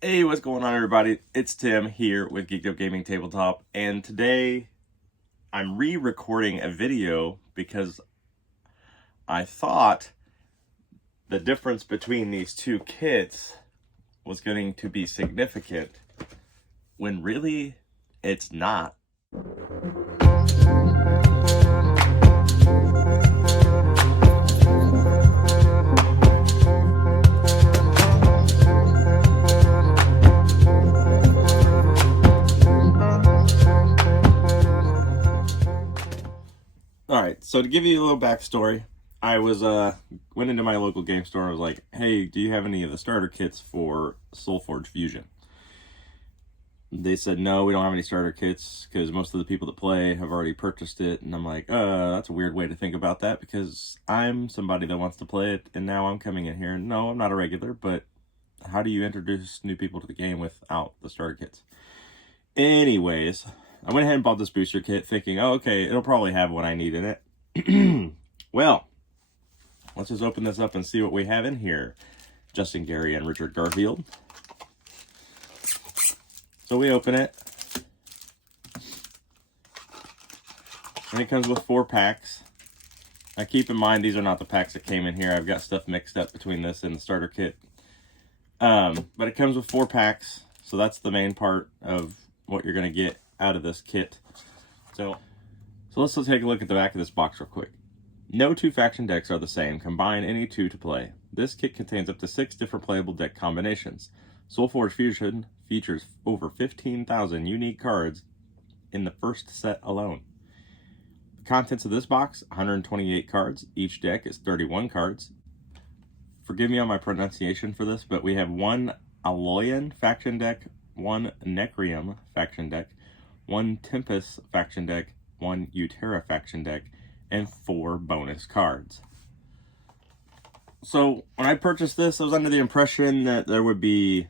Hey, what's going on, everybody? It's Tim here with Geeked Up Gaming Tabletop, and today I'm re-recording a video because I thought the difference between these two kits was going to be significant, when really it's not. Alright, so to give you a little backstory, I went into my local game store and was like, hey, do you have any of the starter kits for SolForge Fusion? They said, no, we don't have any starter kits because most of the people that play have already purchased it. And I'm like, that's a weird way to think about that because I'm somebody that wants to play it and now I'm coming in here. And no, I'm not a regular, but how do you introduce new people to the game without the starter kits? Anyways, I went ahead and bought this booster kit thinking, oh, okay, it'll probably have what I need in it. Well, let's just open this up and see what we have in here. Justin, Gary, and Richard Garfield. So we open it, and it comes with 4 packs. Now keep in mind, these are not the packs that came in here. I've got stuff mixed up between this and the starter kit. But it comes with 4 packs, so that's the main part of what you're going to get out of this kit. So let's take a look at the back of this box real quick. No 2 faction decks are the same. Combine any 2 to play. This kit contains up to 6 different playable deck combinations. SolForge Fusion features over 15,000 unique cards in the first set alone. The contents of this box, 128 cards. Each deck is 31 cards. Forgive me on my pronunciation for this, but we have 1 Aloyan faction deck, 1 Necrium faction deck, 1 Tempest faction deck, 1 Utera faction deck, and 4 bonus cards. So when I purchased this, I was under the impression that there would be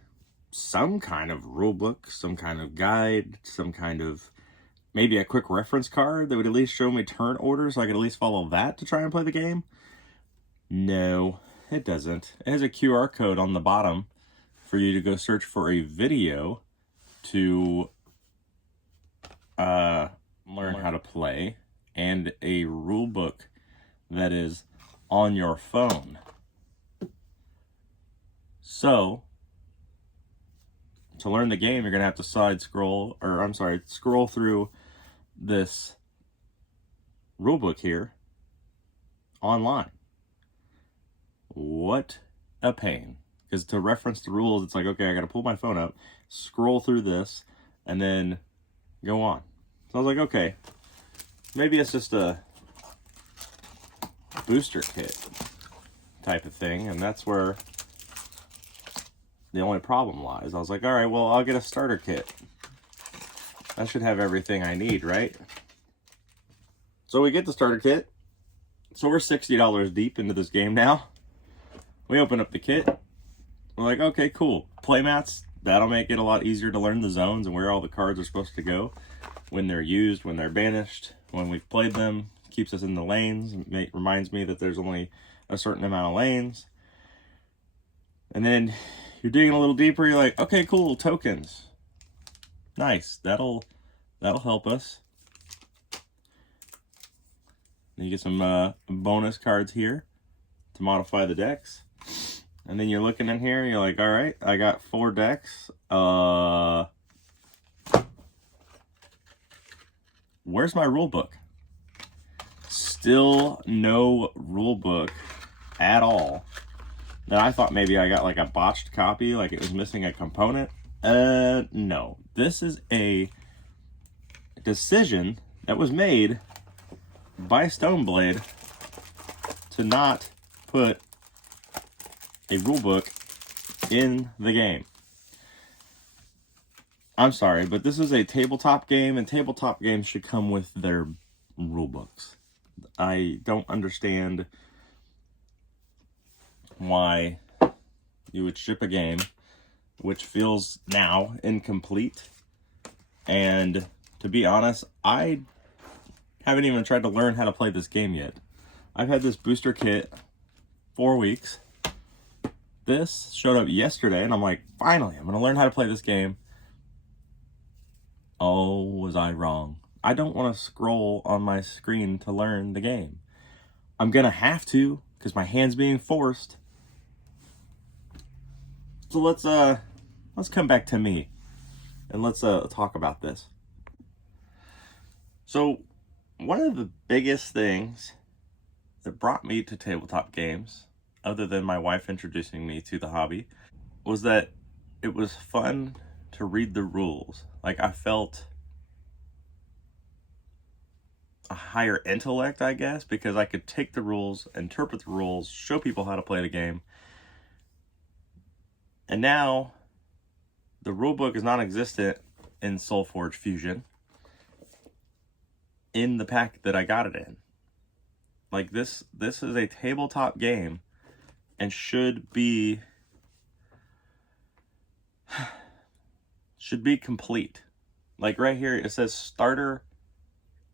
some kind of rule book, some kind of guide, some kind of maybe a quick reference card that would at least show me turn order so I could at least follow that to try and play the game. No, it doesn't. It has a QR code on the bottom for you to go search for a video to learn how to play, and a rule book that is on your phone. So to learn the game, you're going to have to scroll through this rulebook here online. What a pain. Because to reference the rules, it's like, okay, I got to pull my phone up, scroll through this, and then go on. So I was like, okay, maybe it's just a booster kit type of thing, and that's where the only problem lies. I was like, all right, well, I'll get a starter kit. That should have everything I need, right? So we get the starter kit. So we're $60 deep into this game now. We open up the kit. We're like, okay, cool. Playmats, that'll make it a lot easier to learn the zones and where all the cards are supposed to go. When they're used, when they're banished, when we've played them. Keeps us in the lanes. Reminds me that there's only a certain amount of lanes. And then you're digging a little deeper, you're like, okay, cool, tokens. Nice, that'll help us. And you get some bonus cards here to modify the decks. And then you're looking in here and you're like, all right, I got 4 decks. Where's my rule book? Still no rule book at all. Now, I thought maybe I got like a botched copy, like it was missing a component. No. This is a decision that was made by Stoneblade to not put a rulebook in the game. I'm sorry, but this is a tabletop game, and tabletop games should come with their rulebooks. I don't understand why you would ship a game which feels now incomplete. And to be honest, I haven't even tried to learn how to play this game yet. I've had this booster kit 4 weeks. this showed up yesterday, and I'm like, finally, I'm gonna learn how to play this game. Oh, was I wrong? I don't want to scroll on my screen to learn the game. I'm gonna have to, because my hand's being forced. So let's come back to me, and let's talk about this. So one of the biggest things that brought me to tabletop games, other than my wife introducing me to the hobby, was that it was fun to read the rules. Like, I felt a higher intellect, I guess, because I could take the rules, interpret the rules, show people how to play the game. And now the rulebook is non-existent in SolForge Fusion in the pack that I got it in. Like, this is a tabletop game and should be complete. Like, right here it says starter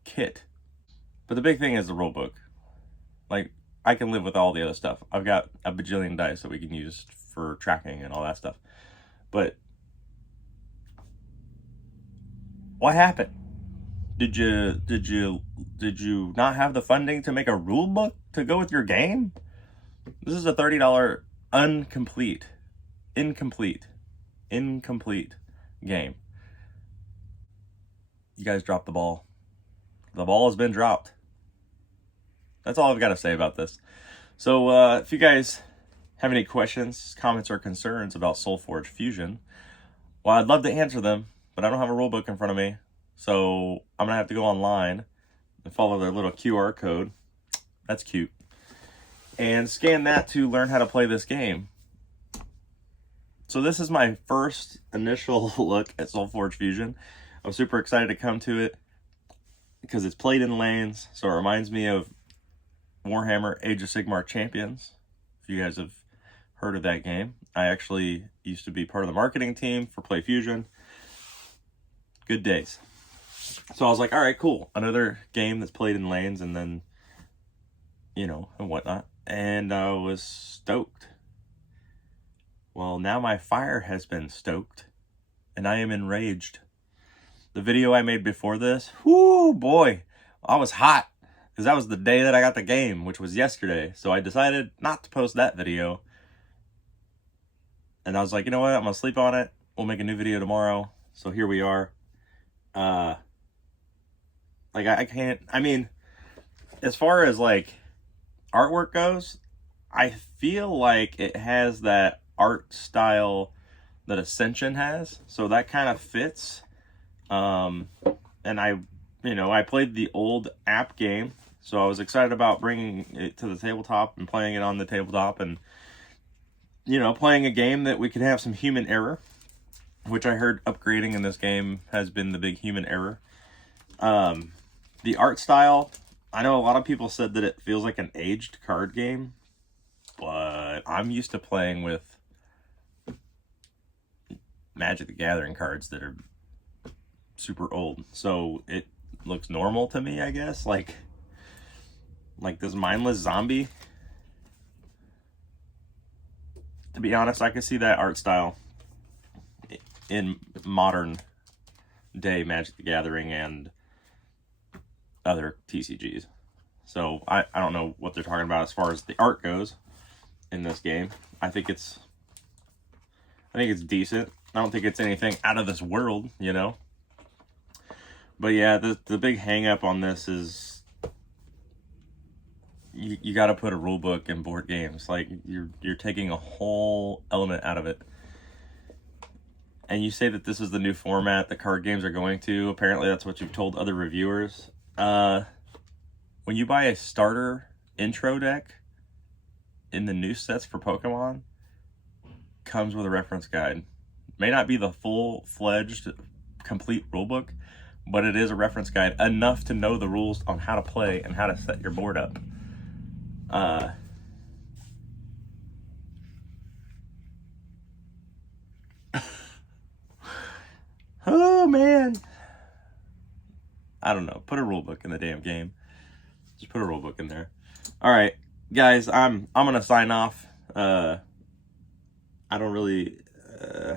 kit. But the big thing is the rulebook. Like, I can live with all the other stuff. I've got a bajillion dice that we can use for tracking and all that stuff. But what happened? Did you not have the funding to make a rule book to go with your game? This is a $30 incomplete game. You guys dropped the ball. The ball has been dropped. That's all I've got to say about this. So if you guys have any questions, comments, or concerns about SolForge Fusion, well, I'd love to answer them, but I don't have a rulebook in front of me. So I'm going to have to go online and follow their little QR code. That's cute. And scan that to learn how to play this game. So this is my first initial look at SolForge Fusion. I'm super excited to come to it because it's played in lanes. So it reminds me of Warhammer Age of Sigmar Champions. If you guys have heard of that game. I actually used to be part of the marketing team for Play Fusion. Good days. So I was like, all right, cool. Another game that's played in lanes and then, you know, and whatnot. And I was stoked. Well, now my fire has been stoked and I am enraged. The video I made before this, whoo, boy, I was hot because that was the day that I got the game, which was yesterday. So I decided not to post that video. And I was like, you know what? I'm going to sleep on it. We'll make a new video tomorrow. So here we are. Like, I can't, I mean, as far as like artwork goes, I feel like it has that art style that Ascension has. So that kind of fits. And I played the old app game. So I was excited about bringing it to the tabletop and playing it on the tabletop and, you know, playing a game that we could have some human error, which I heard upgrading in this game has been the big human error. The art style, I know a lot of people said that it feels like an aged card game, but I'm used to playing with Magic the Gathering cards that are super old. So it looks normal to me, I guess. Like this mindless zombie. To be honest, I can see that art style in modern day Magic the Gathering and other TCGs. So I don't know what they're talking about as far as the art goes in this game. I think it's decent. I don't think it's anything out of this world, you know. But yeah, the big hang up on this is you got to put a rule book in board games. Like, you're taking a whole element out of it. And you say that this is the new format that card games are going to. Apparently that's what you've told other reviewers. When you buy a starter intro deck in the new sets for Pokemon, comes with a reference guide. May not be the full-fledged complete rulebook, but it is a reference guide enough to know the rules on how to play and how to set your board up. Oh man, I don't know. Put a rule book in the damn game. Just put a rule book in there. All right, guys, I'm gonna sign off. I don't really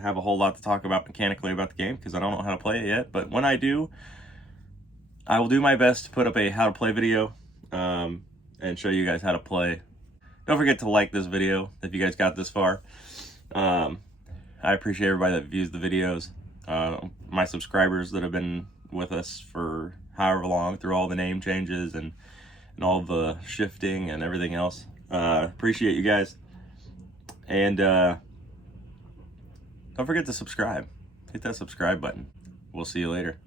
have a whole lot to talk about mechanically about the game because I don't know how to play it yet. But when I do, I will do my best to put up a how to play video and show you guys how to play. Don't forget to like this video if you guys got this far. I appreciate everybody that views the videos. My subscribers that have been with us for however long through all the name changes and all the shifting and everything else. Appreciate you guys. And don't forget to subscribe. Hit that subscribe button. We'll see you later.